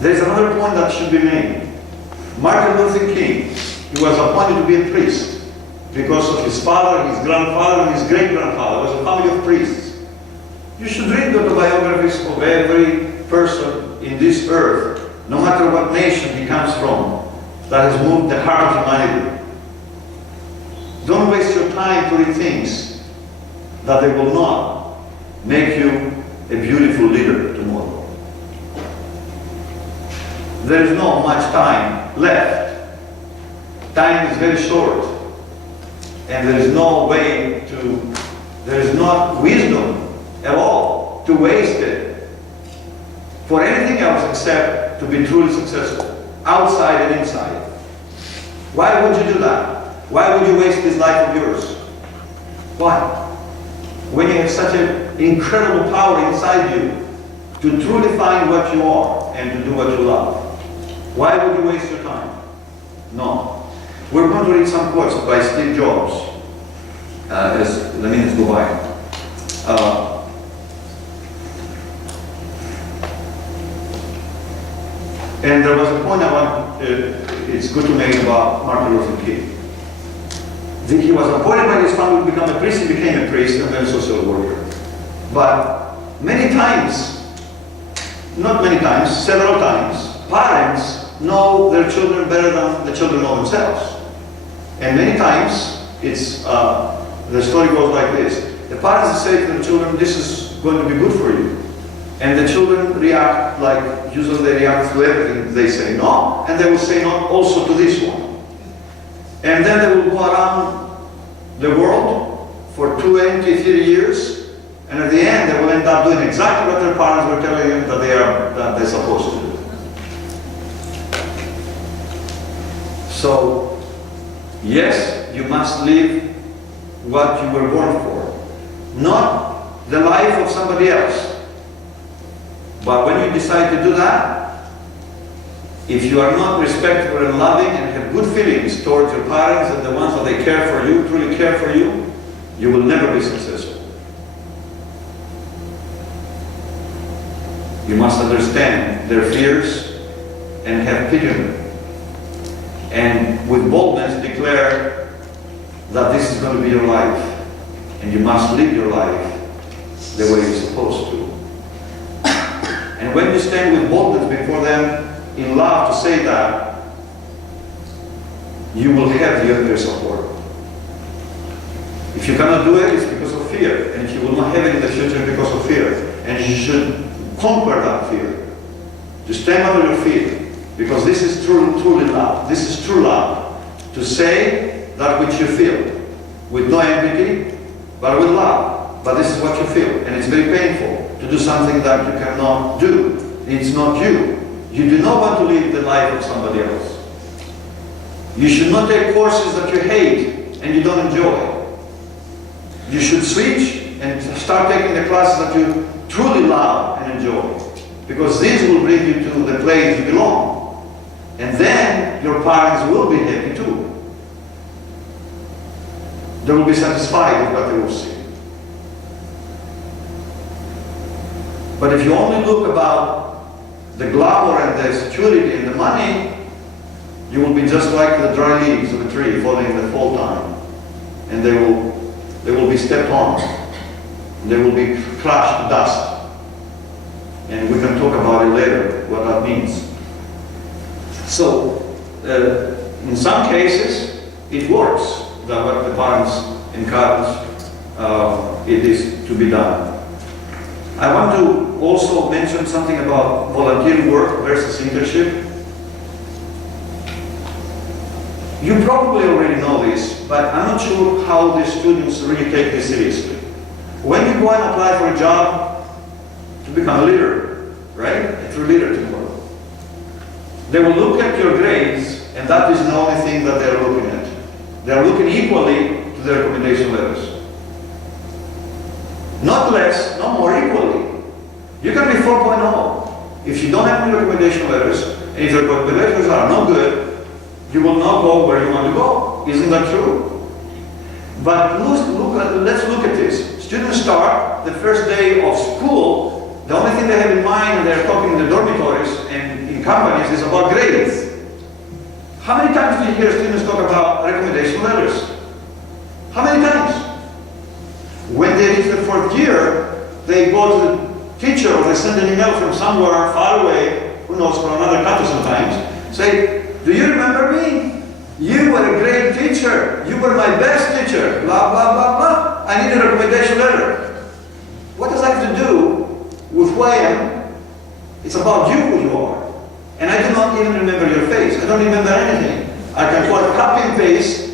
There's another point that should be made. Martin Luther King, he was appointed to be a priest because of his father, his grandfather, and his great-grandfather. It was a family of priests. You should read the biographies of every person in this earth, no matter what nation he comes from, that has moved the heart of humanity. Don't waste your time to read things that they will not make you a beautiful leader tomorrow. There is not much time left. Time is very short. And there is no way to, there is not wisdom at all to waste it for anything else except to be truly successful, outside and inside. Why would you do that? Why would you waste this life of yours? Why? When you have such an incredible power inside you to truly find what you are and to do what you love. Why would you waste your time? No. We're going to read some quotes by Steve Jobs as the minutes go by. And there was a point I want, it's good to make about Martin Luther King. He was appointed by his family to become a priest, he became a priest and then a social worker. But many times, not many times, several times, parents know their children better than the children know themselves. And many times, it's, the story goes like this. The parents say to the children, this is going to be good for you. And the children react like, usually they react to everything. They say no, and they will say no also to this one. And then they will go around the world for 20, 30 years, and at the end they will end up doing exactly what their parents were telling them that they're supposed to do. So, yes, you must live what you were born for, not the life of somebody else. But when you decide to do that, if you are not respectful and loving and have good feelings towards your parents and the ones that they care for you, truly care for you, you will never be successful. You must understand their fears and have pity on them. And with boldness declare that this is going to be your life. And you must live your life the way you're supposed to. And when you stand with boldness before them, in love to say that, you will have their support. If you cannot do it, it's because of fear. And if you will not have it in the future because of fear. And you should conquer that fear. To stand on your feet. Because this is truly love. This is true love. To say that which you feel. With no empathy, but with love. But this is what you feel. And it's very painful to do something that you cannot do. It's not you. You do not want to live the life of somebody else. You should not take courses that you hate and you don't enjoy. You should switch and start taking the classes that you truly love and enjoy. Because these will bring you to the place you belong. And then your parents will be happy too. They will be satisfied with what they will see. But if you only look about the glamour and the security and the money, you will be just like the dry leaves of a tree falling in the fall time. And they will be stepped on. They will be crushed to dust. And we can talk about it later, what that means. So, in some cases, it works, that what the parents encourage, it is to be done. I want to also mention something about volunteer work versus internship. You probably already know this, but I'm not sure how the students really take this seriously. When you go and apply for a job to become a leader, right? A true leader tomorrow, they will look at your grades, and that is the only thing that they're looking at. They're looking equally to their recommendation letters. Not less, no more, equally. You can be 4.0. If you don't have any recommendation letters, and if your recommendations are no good, you will not go where you want to go. Isn't that true? But let's look at this. Students start the first day of school, the only thing they have in mind, and they're talking in the dormitories and in companies is about grades. How many times do you hear students talk about recommendation letters? How many times? When they reach the 4th year, they go to the teacher or they send an email from somewhere far away, who knows, from another country sometimes, say, do you remember me? You were a great teacher. You were my best teacher. Blah, blah, blah, blah. I need a recommendation letter. What does that have to do with who I am? It's about you, who you are. And I do not even remember your face. I don't remember anything. I can copy and paste,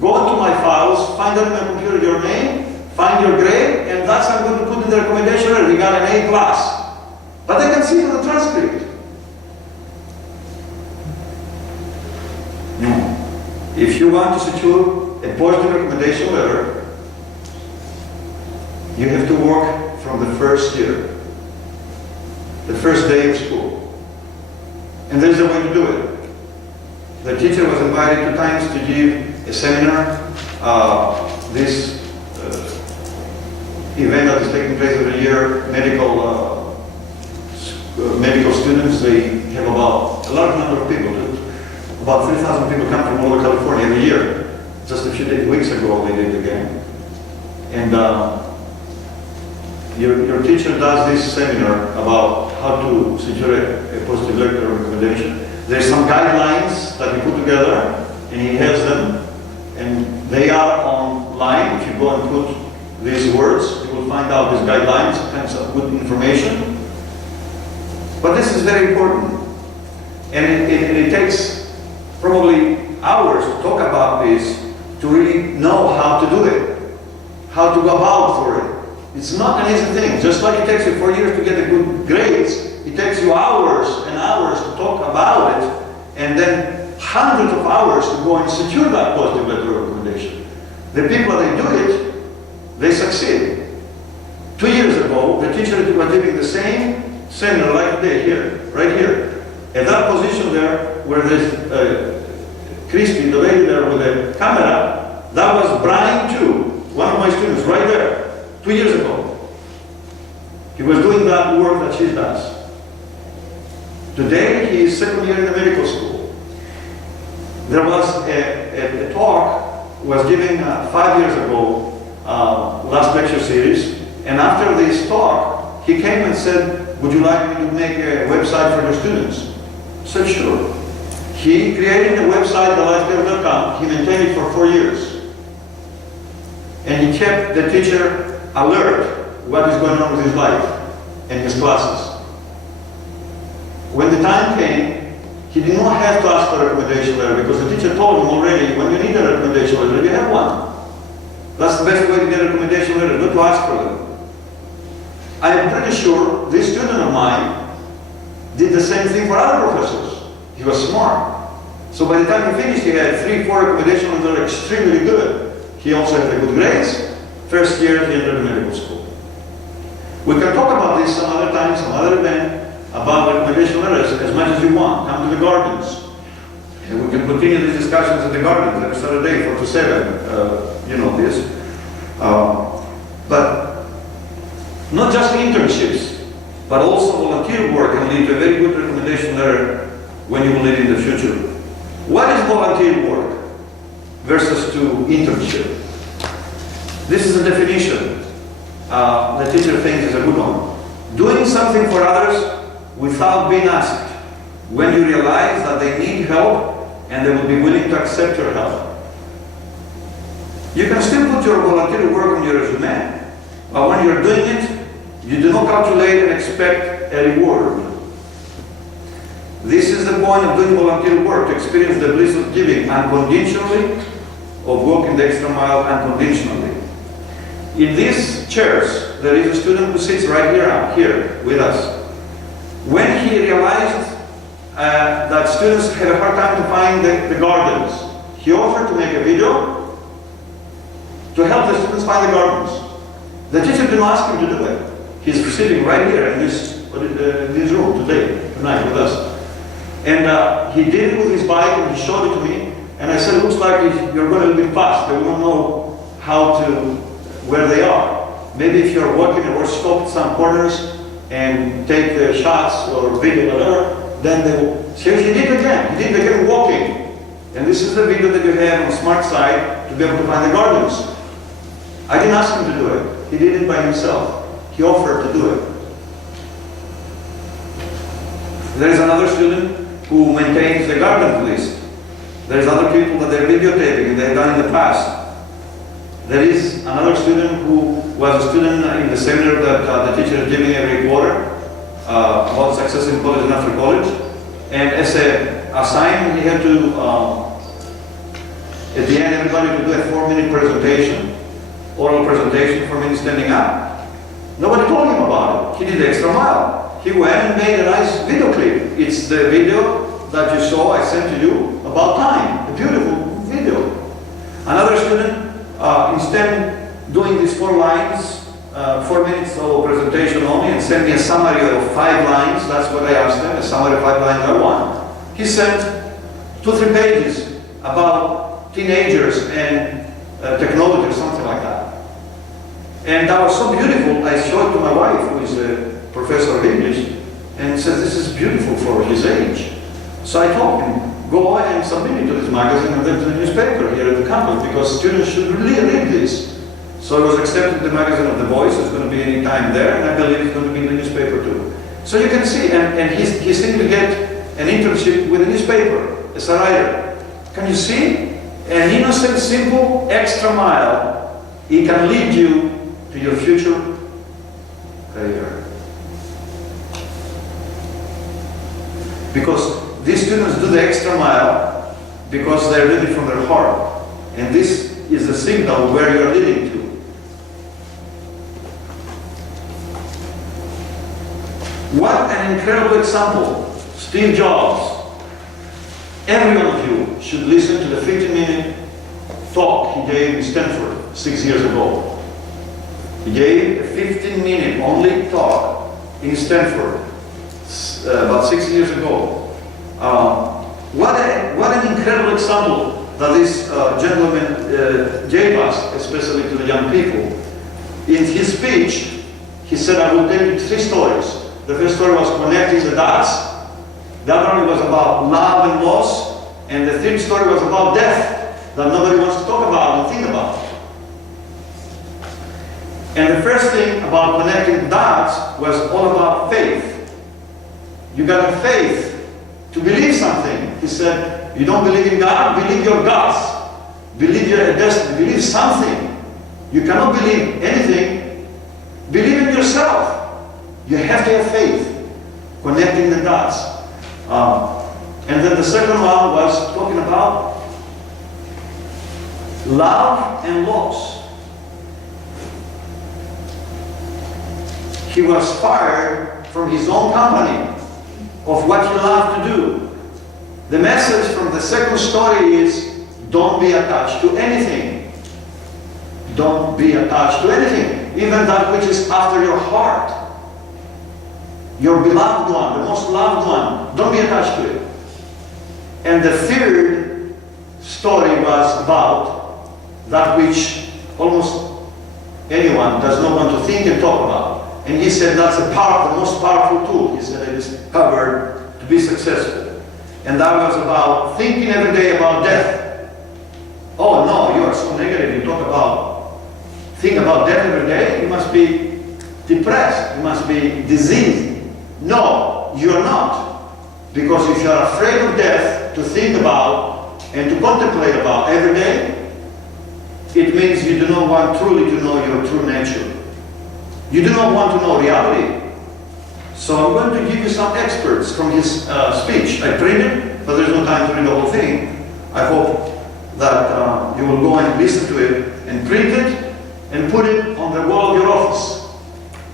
go into my files, find out in my computer your name, find your grade, and that's what I'm going to put in the recommendation letter. You got an A+. But I can see it on the transcript. No. If you want to secure a positive recommendation letter, you have to work from the first year, the first day of school. And there's a way to do it. The teacher was invited 2 times to give a seminar. This event that is taking place every year, medical students, they have about a large number of people. About 3,000 people come from all over California every year. Just a few weeks ago they did it again. And your teacher does this seminar about how to secure a positive letter of recommendation. There's some guidelines that he put together, and he has them, and they are online. If you go and put these words, you will find out these guidelines, kinds of good information. But this is very important, and it takes probably hours to talk about this to really know how to do it, how to go about for it. It's not an easy thing. Just like it takes you 4 years to get a good grades, it takes you hours and hours to talk about it, and then hundreds of hours to go and secure that positive letter of recommendation. The people that do it, they succeed. 2 years ago, the teacher was giving the same seminar like today, here, right here. At that position there, where there's Christy, the lady there with the camera, that was Brian too, one of my students, right there, 2 years ago. He was doing that work that she does. Today, he is 2nd year in the medical school. There was a talk was given 5 years ago, last lecture series, and after this talk, he came and said, would you like me to make a website for your students? I said, sure. He created a website, thelifegiver.com. He maintained it for 4 years. And he kept the teacher alert what is going on with his life and his classes. When the time came, he did not have to ask for a recommendation letter because the teacher told him already, when you need a recommendation letter, you have one. That's the best way to get a recommendation letter, not to ask for them. I am pretty sure this student of mine did the same thing for other professors. He was smart. So by the time he finished, he had 3, 4 recommendations that were extremely good. He also had good grades. First year, he entered medical school. We can talk about this some other time, some other event, about recommendation letters as much as you want. Come to the gardens. And we can continue these discussions at the gardens every Saturday, 4 to 7. You know this. But not just internships, but also volunteer work can lead to a very good recommendation letter when you will lead in the future. What is volunteer work versus to internship? This is a definition the teacher thinks is a good one. Doing something for others without being asked, when you realize that they need help and they will be willing to accept your help. You can still put your volunteer work on your resume, but when you're doing it, you do not calculate and expect a reward. This is the point of doing volunteer work, to experience the bliss of giving unconditionally, of walking the extra mile unconditionally. In these chairs, there is a student who sits right here with us. When he realized that students had a hard time to find the gardens, he offered to make a video to help the students find the gardens. The teacher didn't ask him to do it. He's sitting right here in this room tonight with us. And he did it with his bike and he showed it to me. And I said, it looks like you're going a little bit fast. They won't know where they are. Maybe if you're walking or stop at some corners and take the shots or video, whatever, then they will, here he did again walking. And this is the video that you have on Smart Site to be able to find the gardens. I didn't ask him to do it. He did it by himself. He offered to do it. There is another student who maintains the garden list. There's other people that they're videotaping and they've done in the past. There is another student who was a student in the seminar that the teacher is giving every quarter about success in college and after college. And as a sign, he had to, at the end, everybody to do a 4-minute presentation, oral presentation, 4 minutes standing up. Nobody told him about it. He did the extra mile. He went and made a nice video clip. It's the video that you saw, I sent to you, about time. A beautiful video. Another student, instead doing these 4 lines, 4 minutes of presentation only, and sent me a summary of 5 lines. That's what I asked him, a summary of 5 lines I want. He sent 2-3 pages about teenagers and technology or something like that. And that was so beautiful, I showed it to my wife, who is a professor of English, and said, this is beautiful for his age. So I told him, go ahead and submit it to this magazine and then to the newspaper here at the campus, because students should really read this. So it was accepted in the magazine of The Voice. It's going to be any time there, and I believe it's going to be in the newspaper too. So you can see, and he seemed to get an internship with a newspaper as a writer. Can you see? An innocent, simple, extra mile, it can lead you to your future career. Because these students do the extra mile because they're reading from their heart. And this is the signal where you're leading to. What an incredible example. Steve Jobs. Every one of you should listen to the 15-minute talk he gave in Stanford 6 years ago. He gave a 15-minute only talk in Stanford about 6 years ago. What an incredible example that this gentleman gave us, especially to the young people. In his speech, he said, I will tell you 3 stories. The first story was connecting the dots. The other one was about love and loss. And the third story was about death, that nobody wants to talk about and think about. And the first thing about connecting dots was all about faith. You got faith to believe something. He said, you don't believe in God, believe your guts. Believe your destiny, believe something. You cannot believe anything, believe in yourself. You have to have faith, connecting the dots. And then the second one was talking about love and loss. He was fired from his own company of what he loved to do. The message from the second story is, don't be attached to anything. Don't be attached to anything, even that which is after your heart. Your beloved one, the most loved one, don't be attached to it. And the third story was about that which almost anyone does not want to think and talk about. And he said that's the most powerful tool, he said, I discovered to be successful. And that was about thinking every day about death. Oh no, you are so negative, you think about death every day, you must be depressed, you must be diseased. No, you are not. Because if you are afraid of death to think about and to contemplate about every day, it means you do not want truly to know your true nature. You do not want to know reality. So I'm going to give you some excerpts from his speech. I printed, but there's no time to read the whole thing. I hope that you will go and listen to it and print it and put it on the wall of your office.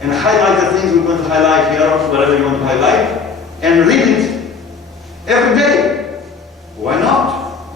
And highlight the things we're going to highlight here, whatever you want to highlight, and read it every day. Why not?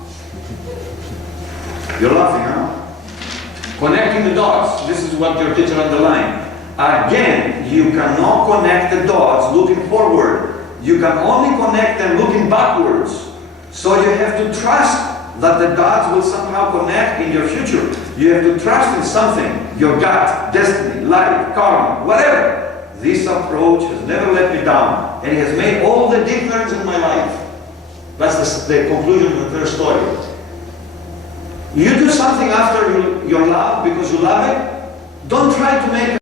You're laughing, huh? Connecting the dots. This is what your teacher underlined. Again, you cannot connect the dots looking forward. You can only connect them looking backwards. So you have to trust that the dots will somehow connect in your future. You have to trust in something, your gut, destiny, life, karma, whatever. This approach has never let me down. love, and it has made all the difference in my life. That's the conclusion of their story. You do something after your love because you love it, don't try to make